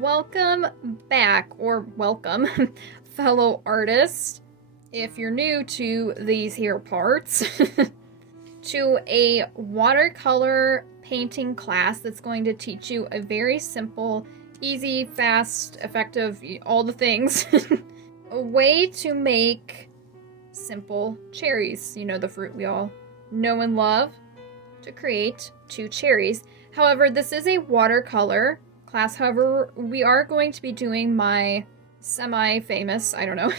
Welcome back, or welcome, fellow artists, if you're new to these here parts, to a watercolor painting class that's going to teach you a very simple, easy, fast, effective, all the things, a way to make simple cherries. You know, the fruit we all know and love, to create 2 cherries. However, this is a watercolor class. However, we are going to be doing my semi-famous, I don't know,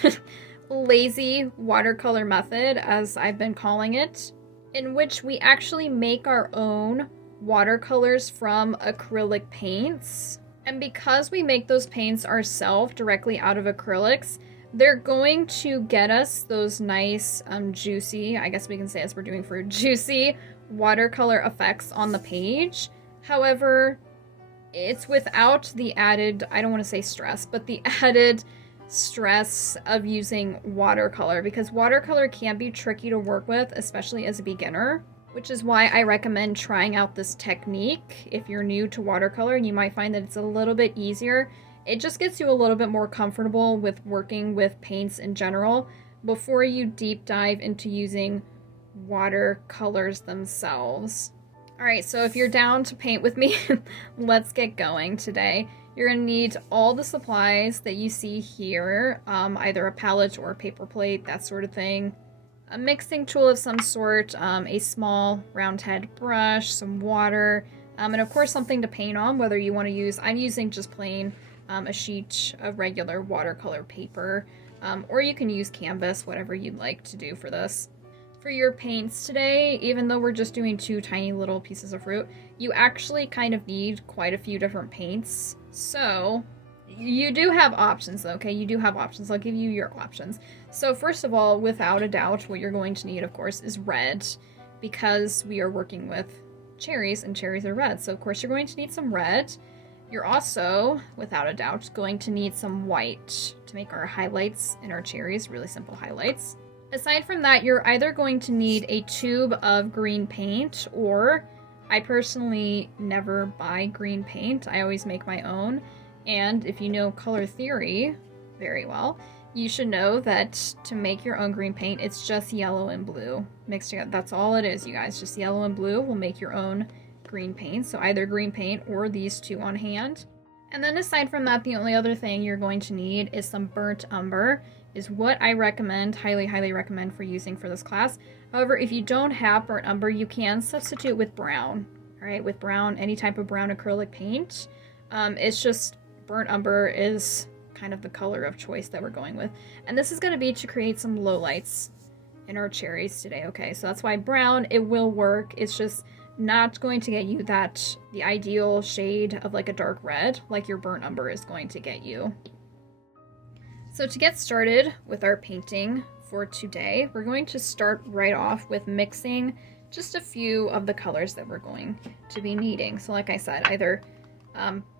lazy watercolor method, as I've been calling it, in which we actually make our own watercolors from acrylic paints. And because we make those paints ourselves directly out of acrylics, they're going to get us those nice, juicy, I guess we can say as we're doing for juicy watercolor effects on the page. However, it's without the added, I don't want to say stress, but the added stress of using watercolor, because watercolor can be tricky to work with, especially as a beginner, which is why I recommend trying out this technique. If you're new to watercolor, you might find that it's a little bit easier. It just gets you a little bit more comfortable with working with paints in general before you deep dive into using watercolors themselves. Alright, so if you're down to paint with me, let's get going today. You're going to need all the supplies that you see here, either a palette or a paper plate, that sort of thing. A mixing tool of some sort, a small round head brush, some water, and of course something to paint on, whether you want to use, I'm using just plain a sheet of regular watercolor paper, or you can use canvas, whatever you'd like to do for this. For your paints today, even though we're just doing 2 tiny little pieces of fruit, you actually kind of need quite a few different paints. So, you do have options though, okay? You do have options. I'll give you your options. So first of all, without a doubt, what you're going to need, of course, is red, because we are working with cherries, and cherries are red. So of course you're going to need some red. You're also, without a doubt, going to need some white to make our highlights in our cherries, really simple highlights. Aside from that, you're either going to need a tube of green paint, or I personally never buy green paint. I always make my own. And if you know color theory very well, you should know that to make your own green paint, it's just yellow and blue mixed together. That's all it is, you guys. Just yellow and blue will make your own green paint. So either green paint or these 2 on hand. And then aside from that, the only other thing you're going to need is some burnt umber, is what I recommend, highly recommend for using for this class. However, if you don't have burnt umber, you can substitute with brown. All right, with brown, any type of brown acrylic paint. It's just burnt umber is kind of the color of choice that we're going with. And this is going to be to create some lowlights in our cherries today, okay? So that's why brown, it will work. It's just not going to get you the ideal shade of like a dark red like your burnt umber is going to get you. So to get started with our painting for today, we're going to start right off with mixing just a few of the colors that we're going to be needing. So like I said, either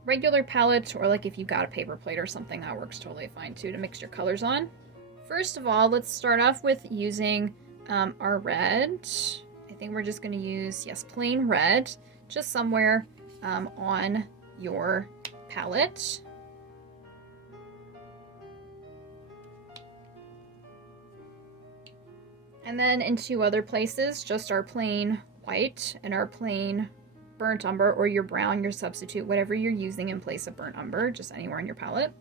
regular palette, or like if you've got a paper plate or something, that works totally fine too to mix your colors on. First of all, let's start off with using our red. I think we're just going to use, yes, plain red, just somewhere on your palette. And then in 2 other places, just our plain white and our plain burnt umber, or your brown, your substitute, whatever you're using in place of burnt umber, just anywhere on your palette.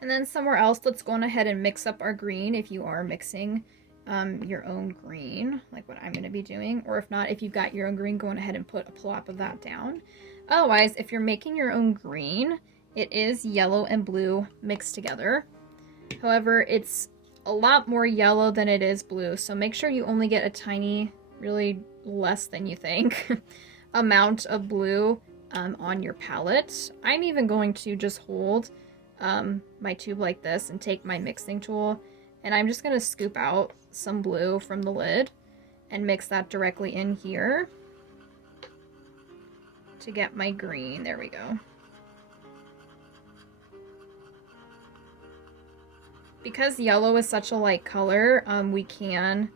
And then somewhere else, let's go on ahead and mix up our green if you are mixing your own green, like what I'm going to be doing. Or if not, if you've got your own green, go on ahead and put a plop of that down. Otherwise, if you're making your own green, it is yellow and blue mixed together. However, it's a lot more yellow than it is blue, so make sure you only get a tiny, really less than you think, amount of blue on your palette. I'm even going to just hold my tube like this and take my mixing tool, and I'm just going to scoop out some blue from the lid and mix that directly in here to get my green. There we go. Because yellow is such a light color, we can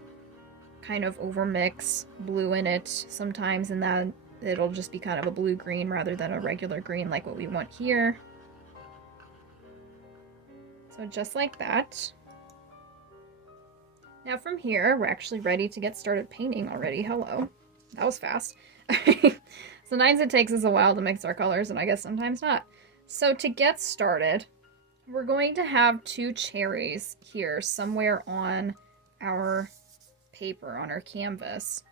kind of overmix blue in it sometimes, and then it'll just be kind of a blue-green rather than a regular green like what we want here. So just like that. Now from here, we're actually ready to get started painting already. Hello. That was fast. Sometimes it takes us a while to mix our colors, and I guess sometimes not. So to get started, we're going to have 2 cherries here somewhere on our paper, on our canvas.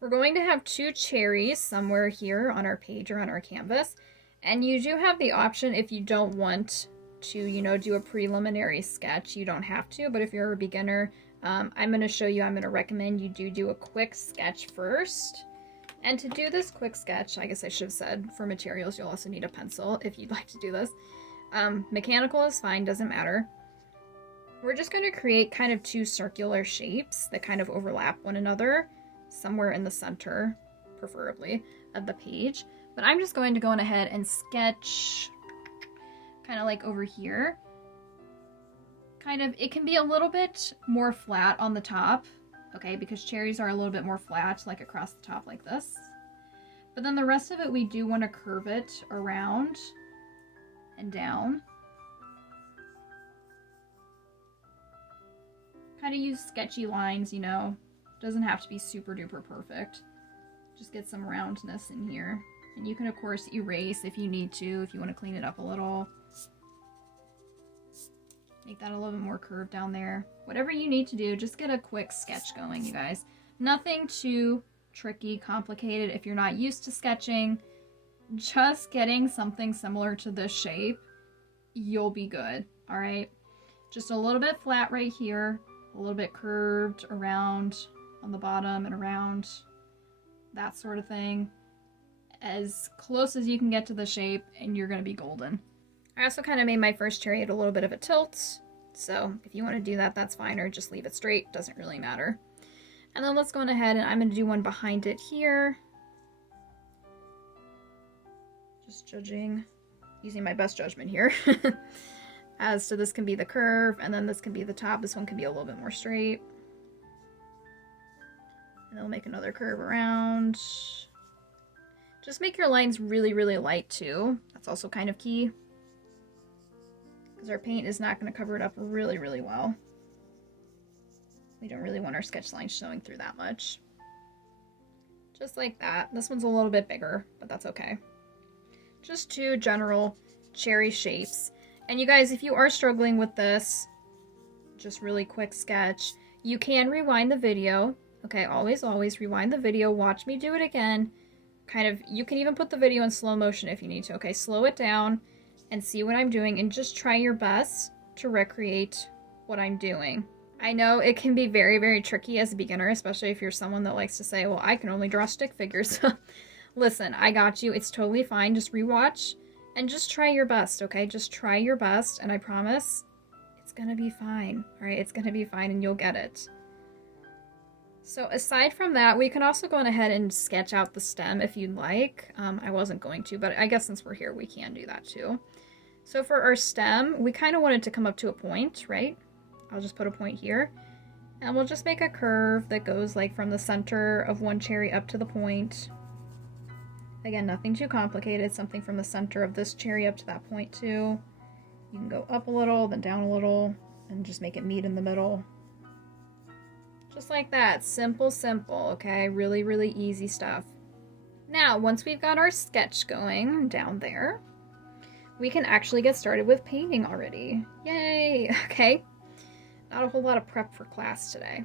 We're going to have 2 cherries somewhere here on our page or on our canvas. And you do have the option, if you don't want to, you know, do a preliminary sketch, you don't have to. But if you're a beginner, I'm going to show you, I'm going to recommend you do a quick sketch first. And to do this quick sketch, I guess I should have said, for materials, you'll also need a pencil if you'd like to do this. Mechanical is fine, doesn't matter. We're just going to create kind of 2 circular shapes that kind of overlap one another, somewhere in the center, preferably, of the page. But I'm just going to go on ahead and sketch kind of like over here. Kind of, it can be a little bit more flat on the top, okay, because cherries are a little bit more flat, like across the top like this. But then the rest of it, we do want to curve it around and down. Kind of use sketchy lines, you know. Doesn't have to be super duper perfect. Just get some roundness in here. And you can of course erase if you need to, if you want to clean it up a little. Make that a little bit more curved down there. Whatever you need to do, just get a quick sketch going, you guys. Nothing too tricky, complicated. If you're not used to sketching, just getting something similar to this shape, you'll be good, all right? Just a little bit flat right here, a little bit curved around on the bottom and around, that sort of thing. As close as you can get to the shape, and you're gonna be golden. I also kind of made my first cherry at a little bit of a tilt, so if you want to do that, that's fine, or just leave it straight, doesn't really matter. And then let's go on ahead and I'm going to do one behind it here. Just judging, using my best judgment here. As to this can be the curve, and then this can be the top. This one can be a little bit more straight. And then we'll make another curve around. Just make your lines really, really light too. That's also kind of key, because our paint is not going to cover it up really, really well. We don't really want our sketch lines showing through that much. Just like that. This one's a little bit bigger, but that's okay. Just 2 general cherry shapes. And you guys, if you are struggling with this, just really quick sketch, you can rewind the video. Okay, always, always rewind the video. Watch me do it again. Kind of, you can even put the video in slow motion if you need to. Okay, slow it down and see what I'm doing, and just try your best to recreate what I'm doing. I know it can be very, very tricky as a beginner, especially if you're someone that likes to say, well, I can only draw stick figures. Listen, I got you. It's totally fine. Just rewatch and just try your best, okay? Just try your best, and I promise it's gonna be fine, all right? It's gonna be fine, and you'll get it. So aside from that, we can also go on ahead and sketch out the stem if you'd like. I wasn't going to, but I guess since we're here, we can do that too. So for our stem, we kind of want it to come up to a point, right? I'll just put a point here, and we'll just make a curve that goes like from the center of one cherry up to the point. Again, nothing too complicated, something from the center of this cherry up to that point too. You can go up a little, then down a little, and just make it meet in the middle. Just like that, simple, simple, okay? Really, really easy stuff. Now, once we've got our sketch going down there, we can actually get started with painting already. Yay, okay. Not a whole lot of prep for class today.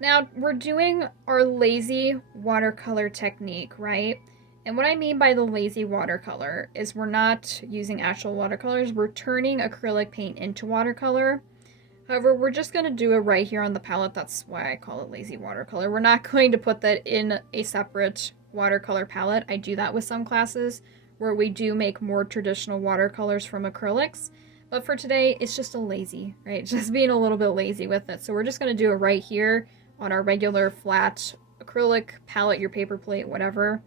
Now, we're doing our lazy watercolor technique, right? And what I mean by the lazy watercolor is we're not using actual watercolors, we're turning acrylic paint into watercolor. However, we're just going to do it right here on the palette. That's why I call it lazy watercolor. We're not going to put that in a separate watercolor palette. I do that with some classes where we do make more traditional watercolors from acrylics. But for today, it's just a lazy, right? Just being a little bit lazy with it. So we're just going to do it right here on our regular flat acrylic palette, your paper plate, whatever,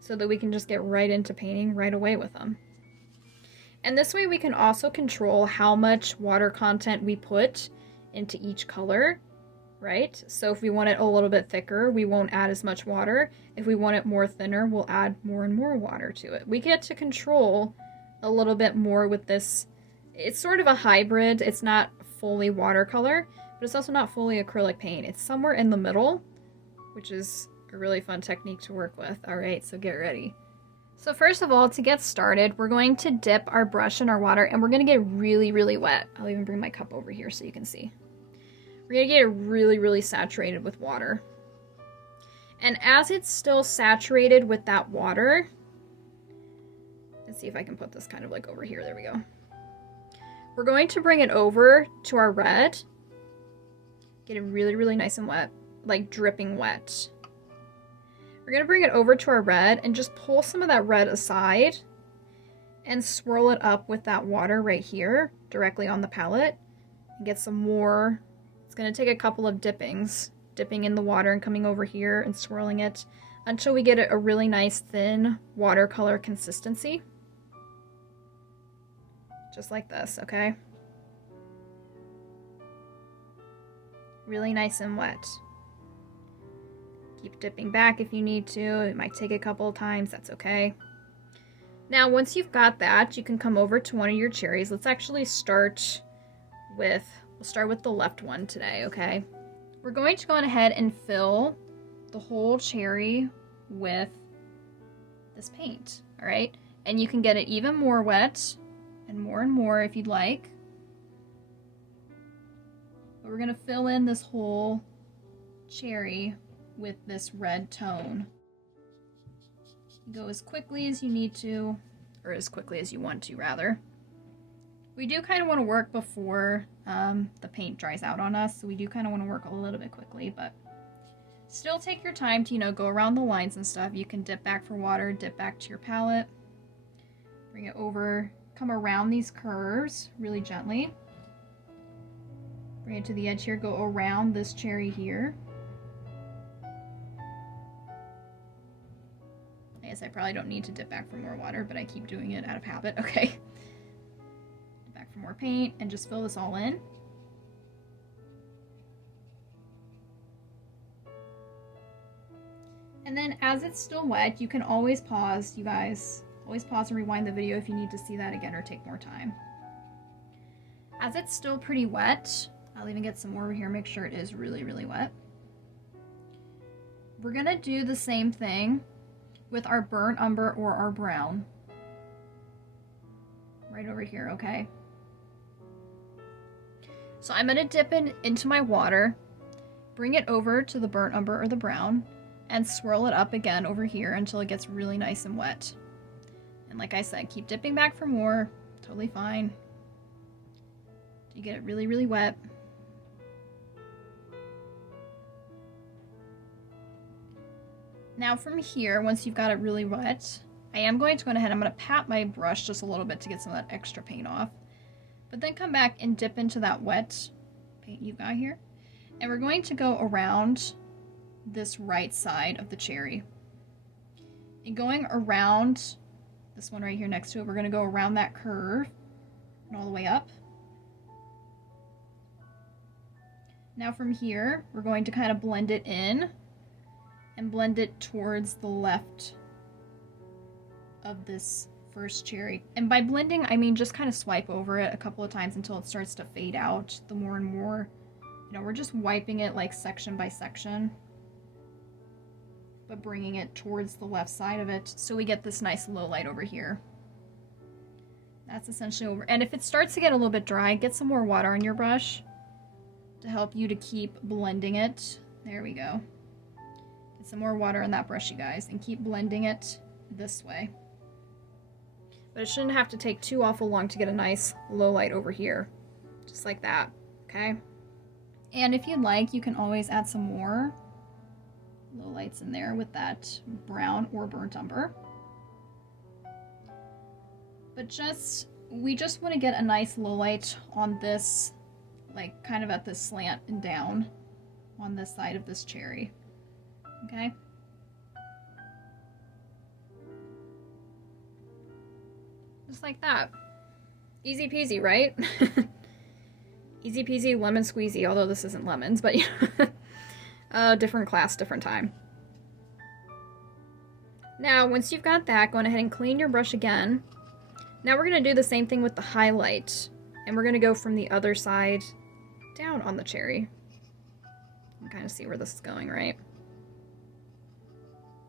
so that we can just get right into painting right away with them. And this way we can also control how much water content we put into each color, right? So if we want it a little bit thicker, we won't add as much water. If we want it more thinner, we'll add more and more water to it. We get to control a little bit more with this. It's sort of a hybrid. It's not fully watercolor, but it's also not fully acrylic paint. It's somewhere in the middle, which is a really fun technique to work with. All right, so get ready. So first of all, to get started, we're going to dip our brush in our water and we're going to get really, really wet. I'll even bring my cup over here so you can see. We're going to get it really, really saturated with water. And as it's still saturated with that water, let's see if I can put this kind of like over here. There we go. We're going to bring it over to our red. Get it really, really nice and wet, like dripping wet. We're going to bring it over to our red and just pull some of that red aside and swirl it up with that water right here directly on the palette and get some more. It's going to take a couple of dipping in the water and coming over here and swirling it until we get a really nice thin watercolor consistency. Just like this, okay? Really nice and wet. Keep dipping back if you need to. It might take a couple of times, that's okay. Now, once you've got that, you can come over to one of your cherries. Let's actually start with, we'll start with the left one today, okay? We're going to go on ahead and fill the whole cherry with this paint, all right? And you can get it even more wet and more if you'd like. But we're gonna fill in this whole cherry with this red tone. Go as quickly as you need to, or as quickly as you want to, rather. We do kind of want to work before the paint dries out on us, so we do kind of want to work a little bit quickly, but still take your time to, you know, go around the lines and stuff. You can dip back for water, dip back to your palette, bring it over, come around these curves really gently. Bring it to the edge here, go around this cherry here. I guess I probably don't need to dip back for more water, but I keep doing it out of habit. Okay. Dip back for more paint and just fill this all in. And then as it's still wet, you can always pause, you guys. Always pause and rewind the video if you need to see that again or take more time. As it's still pretty wet, I'll even get some more over here, make sure it is really, really wet. We're gonna do the same thing with our burnt umber or our brown. Right over here, okay? So I'm gonna dip into my water, bring it over to the burnt umber or the brown, and swirl it up again over here until it gets really nice and wet. And like I said, keep dipping back for more, totally fine. You get it really, really wet. Now from here, once you've got it really wet, I am going to go ahead, I'm going to pat my brush just a little bit to get some of that extra paint off. But then come back and dip into that wet paint you've got here. And we're going to go around this right side of the cherry. And going around this one right here next to it, we're going to go around that curve and all the way up. Now from here, we're going to kind of blend it in and blend it towards the left of this first cherry. And by blending, I mean just kind of swipe over it a couple of times until it starts to fade out. The more and more, you know, we're just wiping it like section by section, but bringing it towards the left side of it so we get this nice low light over here. That's essentially over. And if it starts to get a little bit dry, get some more water on your brush to help you to keep blending it. There we go. Get some more water on that brush, you guys, and keep blending it this way. But it shouldn't have to take too awful long to get a nice low light over here. Just like that, okay? And if you'd like, you can always add some more low lights in there with that brown or burnt umber. But we just want to get a nice low light on this, like kind of at this slant and down on this side of this cherry, okay? Just like that. Easy peasy, right? Easy peasy, lemon squeezy, although this isn't lemons, but different class, different time. Now, once you've got that, go ahead and clean your brush again. Now we're going to do the same thing with the highlight, and we're going to go from the other side down on the cherry. You can kind of see where this is going, right?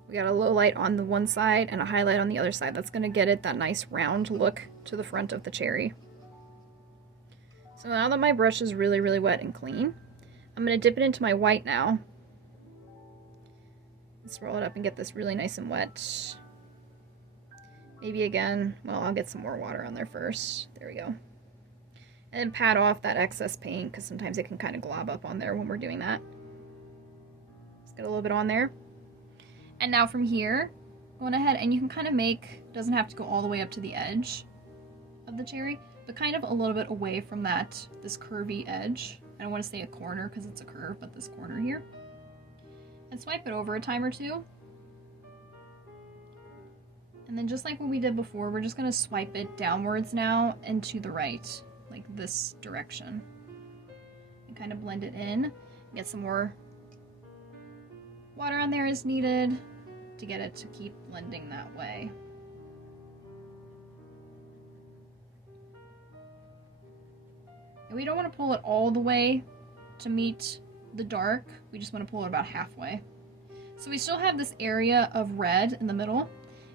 We got a low light on the one side and a highlight on the other side. That's going to get it that nice round look to the front of the cherry. So now that my brush is really, really wet and clean, I'm going to dip it into my white now. Let's roll it up and get this really nice and wet. Maybe again, well, I'll get some more water on there first. There we go. And then pat off that excess paint because sometimes it can kind of glob up on there when we're doing that. Let's get a little bit on there. And now from here, go on ahead and you can kind of make, doesn't have to go all the way up to the edge of the cherry, but kind of a little bit away from this curvy edge. I don't want to say a corner because it's a curve, but this corner here. And swipe it over a time or two. And then just like what we did before, we're just going to swipe it downwards now and to the right, like this direction. And kind of blend it in. Get some more water on there as needed to get it to keep blending that way. And we don't want to pull it all the way to meet the dark. We just want to pull it about halfway. So we still have this area of red in the middle.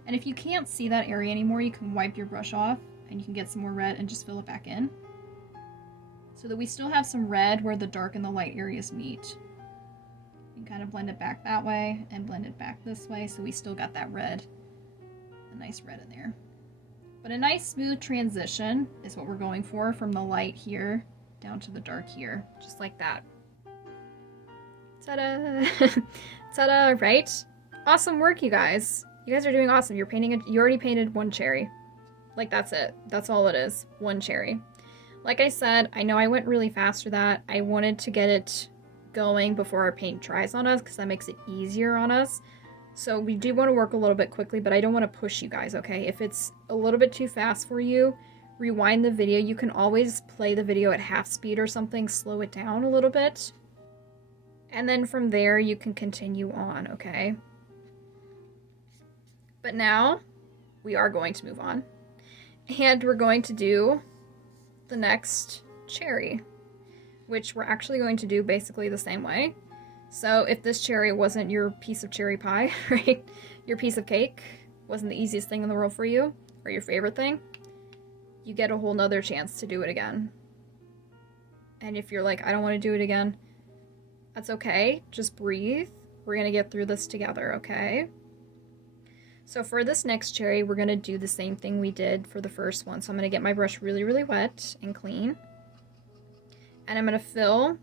And if you can't see that area anymore, you can wipe your brush off and you can get some more red and just fill it back in. So that we still have some red where the dark and the light areas meet. You can kind of blend it back that way and blend it back this way, so we still got that red, a nice red in there. But a nice smooth transition is what we're going for from the light here down to the dark here, just like that. Ta-da! Ta-da, right? Awesome work, you guys. You guys are doing awesome. You're painting you already painted one cherry. Like, that's it. That's all it is. One cherry. Like I said, I know I went really fast for that. I wanted to get it going before our paint dries on us because that makes it easier on us. So we do want to work a little bit quickly, but I don't want to push you guys, okay? If it's a little bit too fast for you, rewind the video. You can always play the video at half speed or something, slow it down a little bit. And then from there, you can continue on, okay? But now, we are going to move on. And we're going to do the next cherry, which we're actually going to do basically the same way. So if this cherry wasn't your piece of cherry pie, right, your piece of cake, wasn't the easiest thing in the world for you, or your favorite thing, you get a whole nother chance to do it again. And if you're like, I don't want to do it again, that's okay. Just breathe. We're going to get through this together, okay? So for this next cherry, we're going to do the same thing we did for the first one. So I'm going to get my brush really, really wet and clean. And I'm going to fill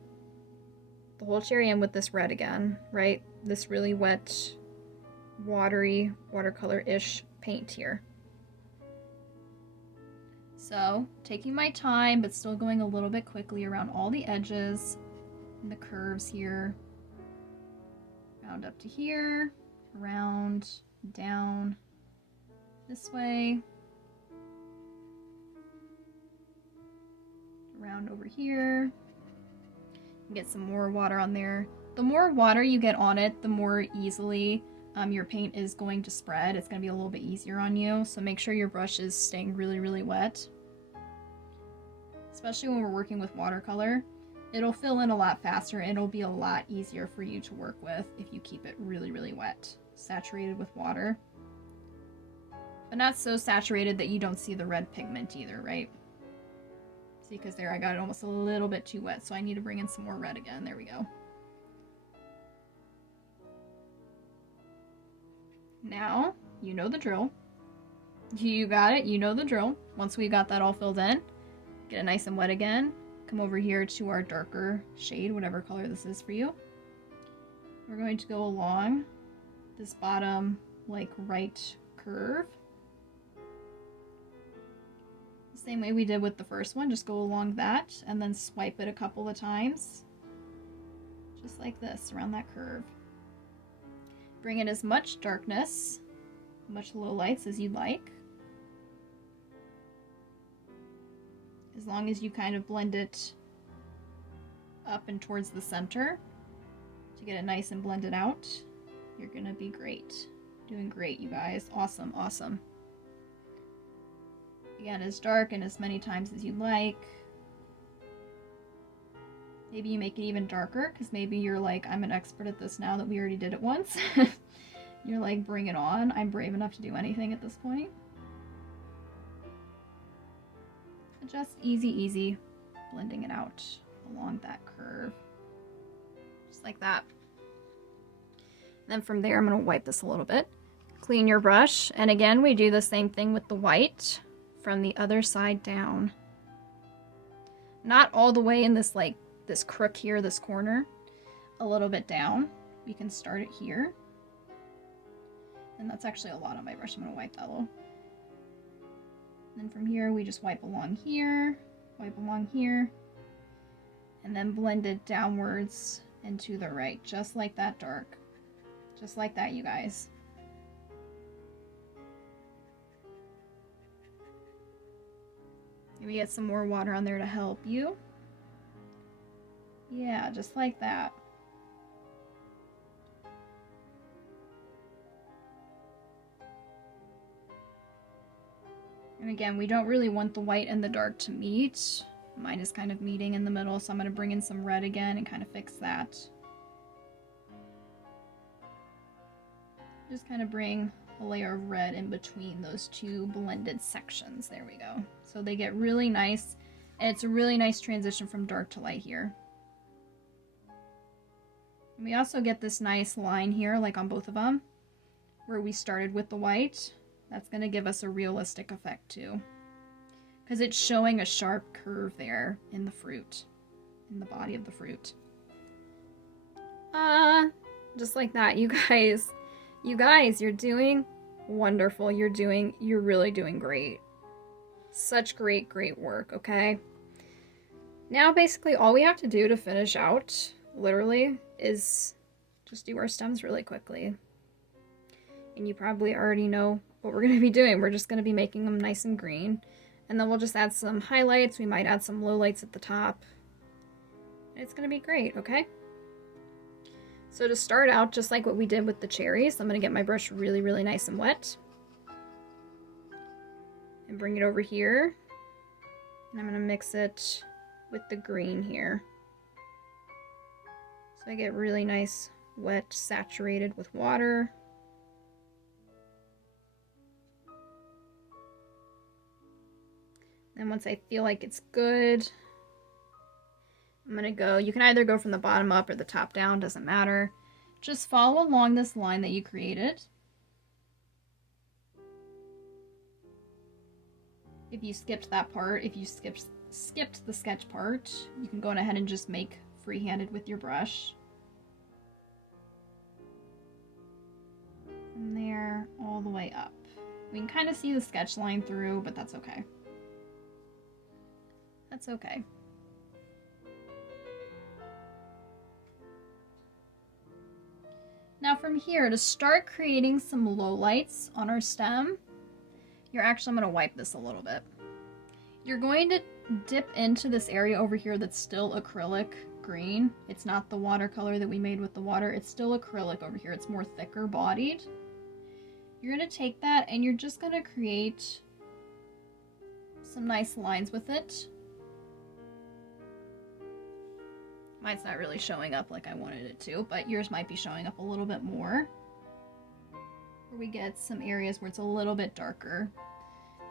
the whole cherry in with this red again, right? This really wet, watery, watercolor-ish paint here. So, taking my time, but still going a little bit quickly around all the edges and the curves here. Round up to here, around, down, this way. Around over here. Get some more water on there. The more water you get on it, the more easily your paint is going to spread. It's going to be a little bit easier on you, so make sure your brush is staying really, really wet. Especially when we're working with watercolor. It'll fill in a lot faster and it'll be a lot easier for you to work with if you keep it really, really wet, saturated with water. But not so saturated that you don't see the red pigment either, right? Because there I got it almost a little bit too wet, so I need to bring in some more red again. There we go. Now, you know the drill. You got it, you know the drill. Once we got that all filled in, get it nice and wet again. Come over here to our darker shade, whatever color this is for you. We're going to go along this bottom, like, right curve. Same way we did with the first one, just go along that and then swipe it a couple of times. Just like this, around that curve. Bring in as much darkness, much low lights as you'd like. As long as you kind of blend it up and towards the center to get it nice and blended out, you're gonna be great. Doing great, you guys. Awesome, awesome. Again, as dark and as many times as you'd like. Maybe you make it even darker, because maybe you're like, I'm an expert at this now that we already did it once. You're like, bring it on. I'm brave enough to do anything at this point. But just easy, easy blending it out along that curve. Just like that. And then from there, I'm going to wipe this a little bit. Clean your brush. And again, we do the same thing with the white from the other side down. Not all the way in this, like, this crook here, this corner. A little bit down. We can start it here. And that's actually a lot on my brush. I'm going to wipe that a little. And then from here, we just wipe along here, and then blend it downwards and to the right, just like that dark. Just like that, you guys. Maybe get some more water on there to help you. Yeah, just like that. And again, we don't really want the white and the dark to meet. Mine is kind of meeting in the middle, so I'm going to bring in some red again and kind of fix that. Just kind of bring a layer of red in between those two blended sections. There we go. So they get really nice, and it's a really nice transition from dark to light here. And we also get this nice line here, like on both of them, where we started with the white. That's going to give us a realistic effect too, because it's showing a sharp curve there in the fruit, in the body of the fruit. Just like that, you guys. You guys, you're doing wonderful. You're really doing great. Such great, great work, okay? Now, basically, all we have to do to finish out, literally, is just do our stems really quickly. And you probably already know what we're going to be doing. We're just going to be making them nice and green. And then we'll just add some highlights. We might add some lowlights at the top. It's going to be great, okay? So to start out, just like what we did with the cherries, I'm going to get my brush really, really nice and wet. And bring it over here. And I'm going to mix it with the green here. So I get really nice, wet, saturated with water. And once I feel like it's good, I'm going to go, you can either go from the bottom up or the top down, doesn't matter. Just follow along this line that you created. If you skipped that part, if you skipped the sketch part, you can go ahead and just make free-handed with your brush. From there, all the way up. We can kind of see the sketch line through, but that's okay. That's okay. Now from here, to start creating some lowlights on our stem, I'm going to wipe this a little bit. You're going to dip into this area over here that's still acrylic green. It's not the watercolor that we made with the water. It's still acrylic over here. It's more thicker bodied. You're going to take that and you're just going to create some nice lines with it. Mine's not really showing up like I wanted it to, but yours might be showing up a little bit more. Where we get some areas where it's a little bit darker.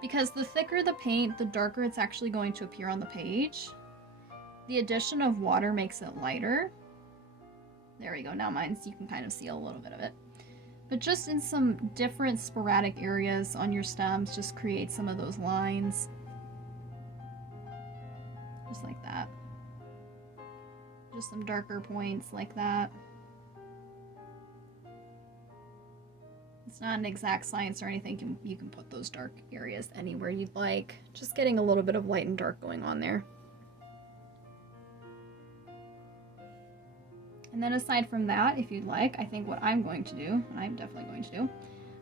Because the thicker the paint, the darker it's actually going to appear on the page. The addition of water makes it lighter. There we go, now mine's, you can kind of see a little bit of it. But just in some different sporadic areas on your stems, just create some of those lines. Just like that. Just some darker points like that. It's not an exact science or anything. You can put those dark areas anywhere you'd like. Just getting a little bit of light and dark going on there. And then aside from that, if you'd like, I think what I'm going to do, and I'm definitely going to do,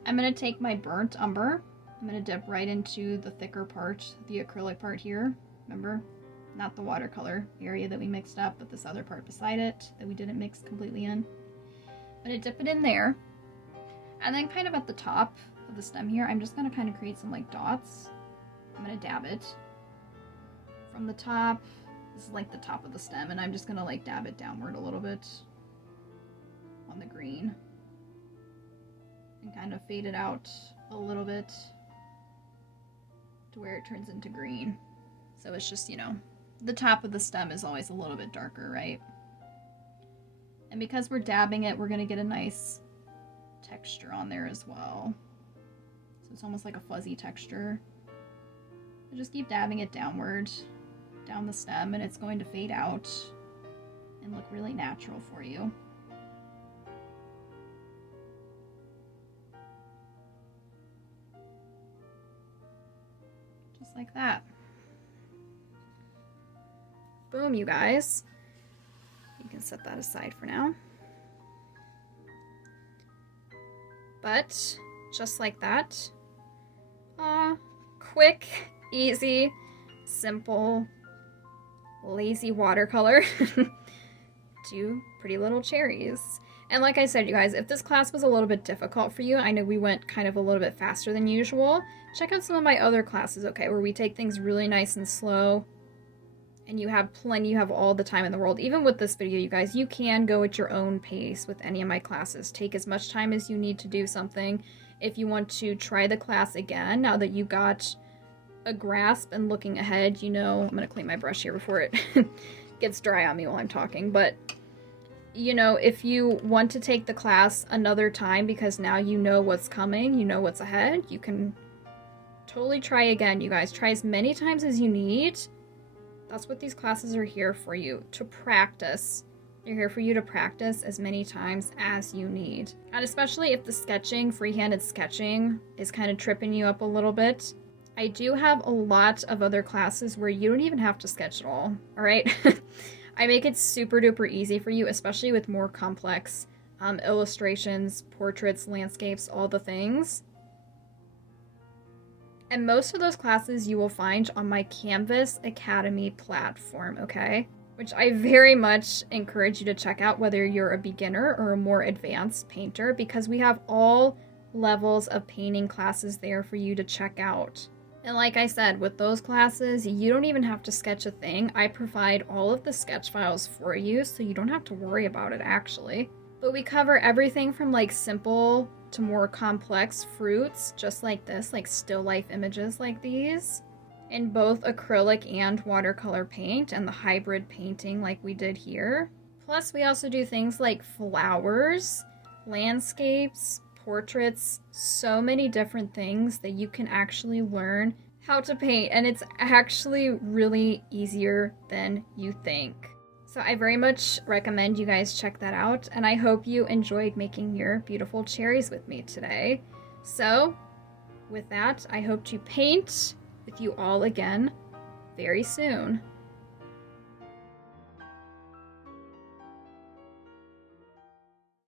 I'm going to take my burnt umber. I'm going to dip right into the thicker part, the acrylic part here. Remember? Not the watercolor area that we mixed up, but this other part beside it that we didn't mix completely in. I'm gonna dip it in there. And then kind of at the top of the stem here, I'm just gonna kind of create some like dots. I'm gonna dab it from the top. This is like the top of the stem, and I'm just gonna like dab it downward a little bit on the green and kind of fade it out a little bit to where it turns into green. So it's just, you know, the top of the stem is always a little bit darker, right? And because we're dabbing it, we're gonna get a nice texture on there as well. So it's almost like a fuzzy texture. So just keep dabbing it downward, down the stem, and it's going to fade out and look really natural for you. Just like that. Boom, you guys. You can set that aside for now. But just like that, quick, easy, simple, lazy watercolor. Do pretty little cherries. And like I said, you guys, if this class was a little bit difficult for you, I know we went kind of a little bit faster than usual. Check out some of my other classes, okay, where we take things really nice and slow. And you have all the time in the world. Even with this video, you guys, you can go at your own pace with any of my classes. Take as much time as you need to do something. If you want to try the class again, now that you got a grasp and looking ahead, you know, I'm gonna clean my brush here before it gets dry on me while I'm talking, but you know, if you want to take the class another time because now you know what's coming, you know what's ahead, you can totally try again, you guys. Try as many times as you need. That's what these classes are here for you, to practice. They're here for you to practice as many times as you need. And especially if the sketching, freehanded sketching, is kind of tripping you up a little bit, I do have a lot of other classes where you don't even have to sketch at all right? I make it super duper easy for you, especially with more complex illustrations, portraits, landscapes, all the things. And most of those classes you will find on my Canvas Academy platform, okay? Which I very much encourage you to check out, whether you're a beginner or a more advanced painter, because we have all levels of painting classes there for you to check out. And like I said, with those classes, you don't even have to sketch a thing. I provide all of the sketch files for you, so you don't have to worry about it, actually. But we cover everything from like simple to more complex fruits, just like this, like still life images like these, in both acrylic and watercolor paint, and the hybrid painting like we did here. Plus, we also do things like flowers, landscapes, portraits, so many different things that you can actually learn how to paint, and it's actually really easier than you think. So I very much recommend you guys check that out, and I hope you enjoyed making your beautiful cherries with me today. So with that, I hope to paint with you all again very soon.